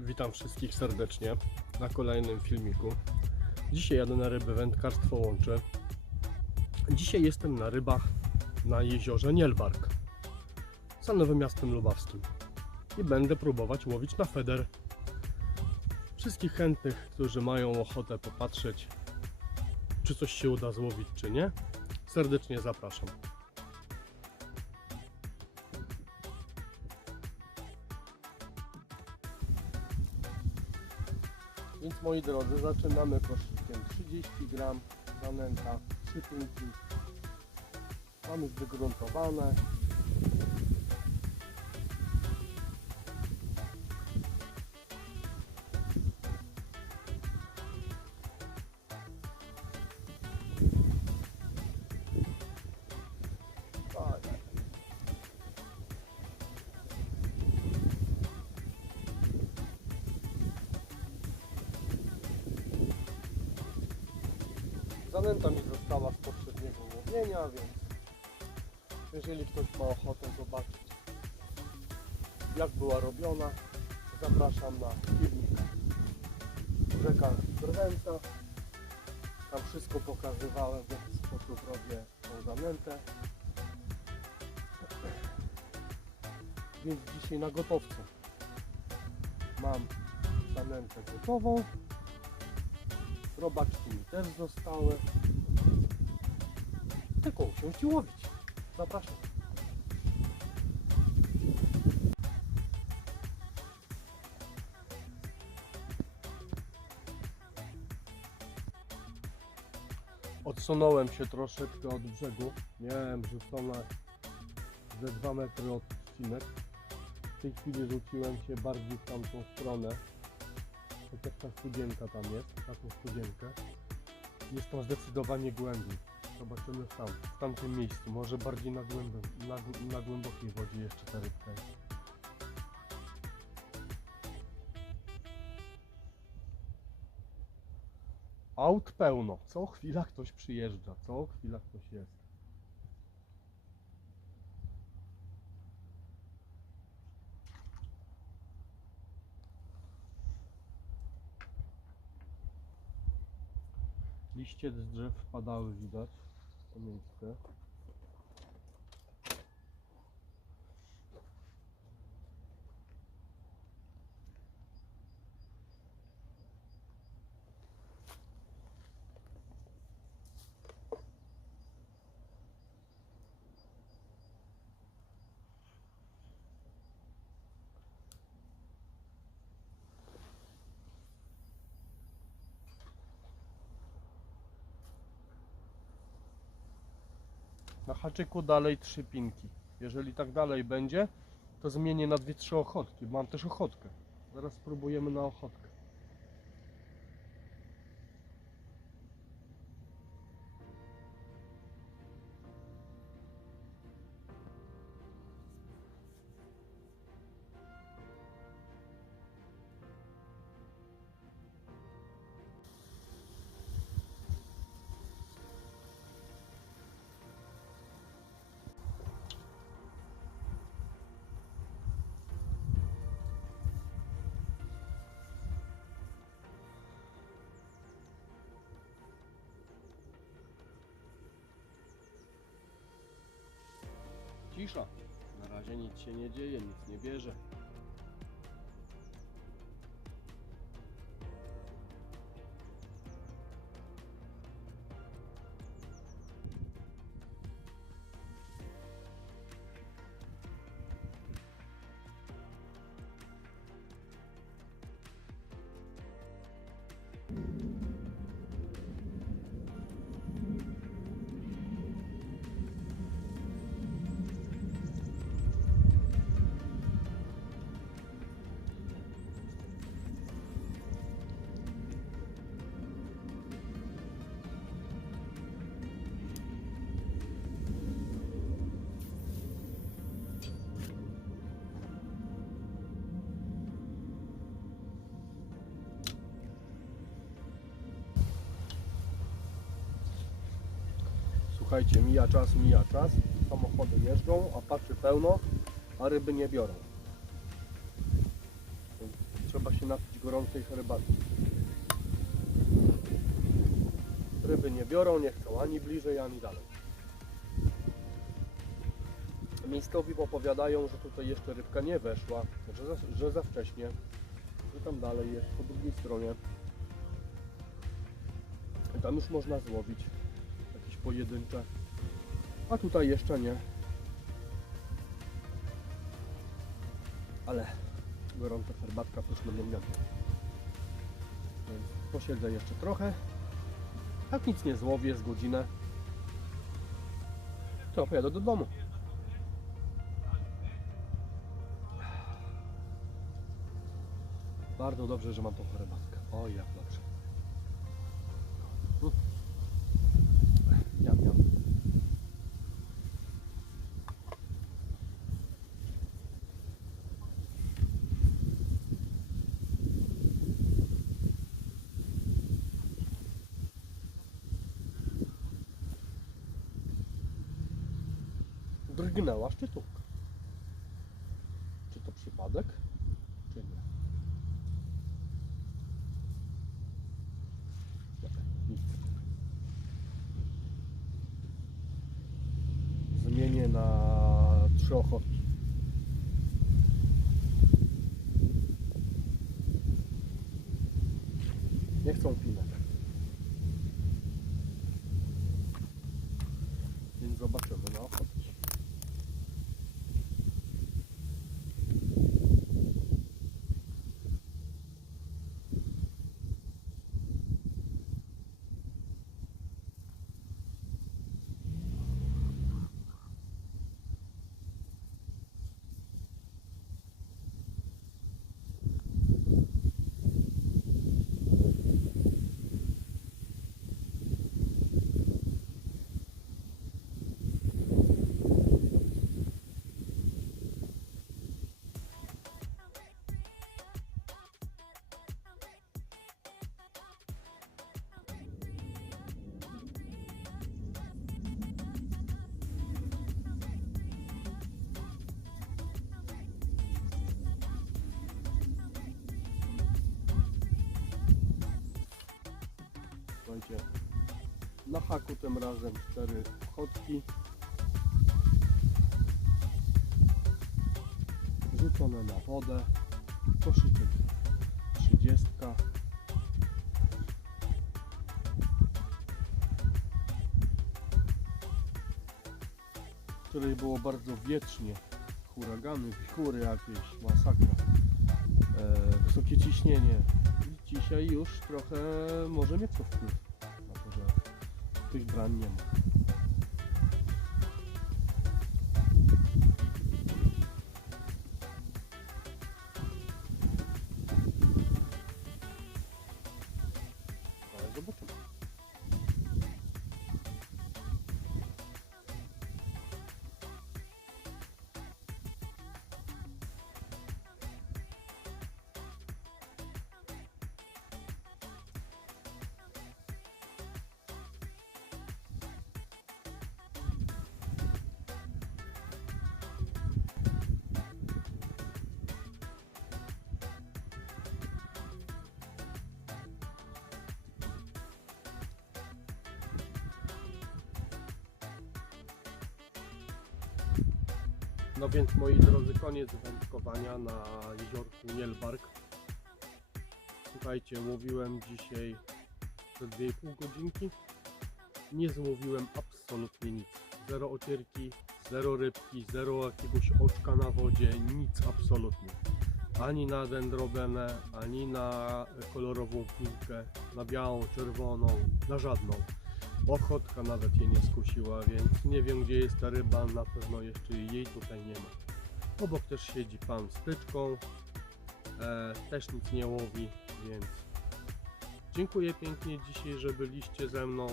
witam wszystkich serdecznie na kolejnym filmiku. Dzisiaj jadę na ryby wędkarstwo łączy. Dzisiaj jestem na rybach na jeziorze Nielbark za Nowym Miastem Lubawskim i będę próbować łowić na feder. Wszystkich chętnych, którzy mają ochotę popatrzeć, czy coś się uda złowić, czy nie, serdecznie zapraszam. Więc moi drodzy, zaczynamy koszykiem 30 gram zanęta, 3 pinki. Mamy wygruntowane. Zanęta mi została z poprzedniego łowienia, więc jeżeli ktoś ma ochotę zobaczyć jak była robiona, zapraszam na filmik Rzeka Brwęca. Tam wszystko pokazywałem, w jaki sposób robię tą zanętę. Więc dzisiaj na gotowcu mam zanętę gotową. Robaczki mi też zostały. Tylko usiąść i łowić. Zapraszam. Odsunąłem się troszeczkę od brzegu. Miałem rzucone ze 2 metry od odcinek. W tej chwili rzuciłem się bardziej w tamtą stronę. Chociaż ta studzienka tam jest, taką studzienkę. Jest tam zdecydowanie głębiej. Zobaczymy tam, w tamtym miejscu. Może bardziej na, głębi, na, na głębokiej wodzie jeszcze ta rybka. Aut pełno. Co chwila ktoś przyjeżdża. Co chwila ktoś jest. Liście z drzew padały widać. To miejsce. Na haczyku dalej trzy pinki. Jeżeli tak dalej będzie, to zmienię na dwie, trzy ochotki. Mam też ochotkę. Zaraz spróbujemy na ochotkę. Cisza. Na razie nic się nie dzieje, nic nie bierze. Słuchajcie, mija czas, mija czas. Samochody jeżdżą, a paczy pełno, a ryby nie biorą. trzeba się napić gorącej herbaty. Ryby nie biorą, nie chcą ani bliżej, ani dalej. Miejscowi opowiadają, że tutaj jeszcze rybka nie weszła, że za, że za wcześnie, że tam dalej jest, po drugiej stronie. Tam już można złowić pojedyncze, a tutaj jeszcze nie. Ale gorąca herbatka pyszna miam miam. Więc posiedzę jeszcze trochę. Jak nic nie złowię z godzinę, to pojadę do domu. Bardzo dobrze, że mam tą herbatkę. Oj, jak dobrze. Drgnęła szczytówka. Czy to przypadek, czy nie? Zmienię na trzy ochotki. Nie chcą pinek. Na haku tym razem cztery chodki. Rzucone na wodę. Koszyczek 30. Wczoraj było bardzo wietrznie. Huragany, wichury jakieś, masakra. E, wysokie ciśnienie. Dzisiaj już trochę może mieć to wpływ ma. No więc moi drodzy, koniec wędkowania na jeziorku Nielbark. Słuchajcie, łowiłem dzisiaj te 2,5 godzinki. Nie złowiłem absolutnie nic. Zero ocierki, zero rybki, zero jakiegoś oczka na wodzie, nic absolutnie. Ani na dendrobenę, ani na kolorową piłkę, na białą, czerwoną, na żadną. Ochotka nawet jej nie skusiła, więc nie wiem gdzie jest ta ryba, na pewno jeszcze jej tutaj nie ma. Obok też siedzi pan z tyczką, e, też nic nie łowi, więc dziękuję pięknie dzisiaj, że byliście ze mną.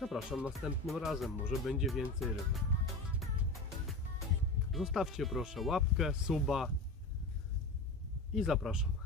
Zapraszam następnym razem, może będzie więcej ryb. Zostawcie proszę łapkę, suba i zapraszam.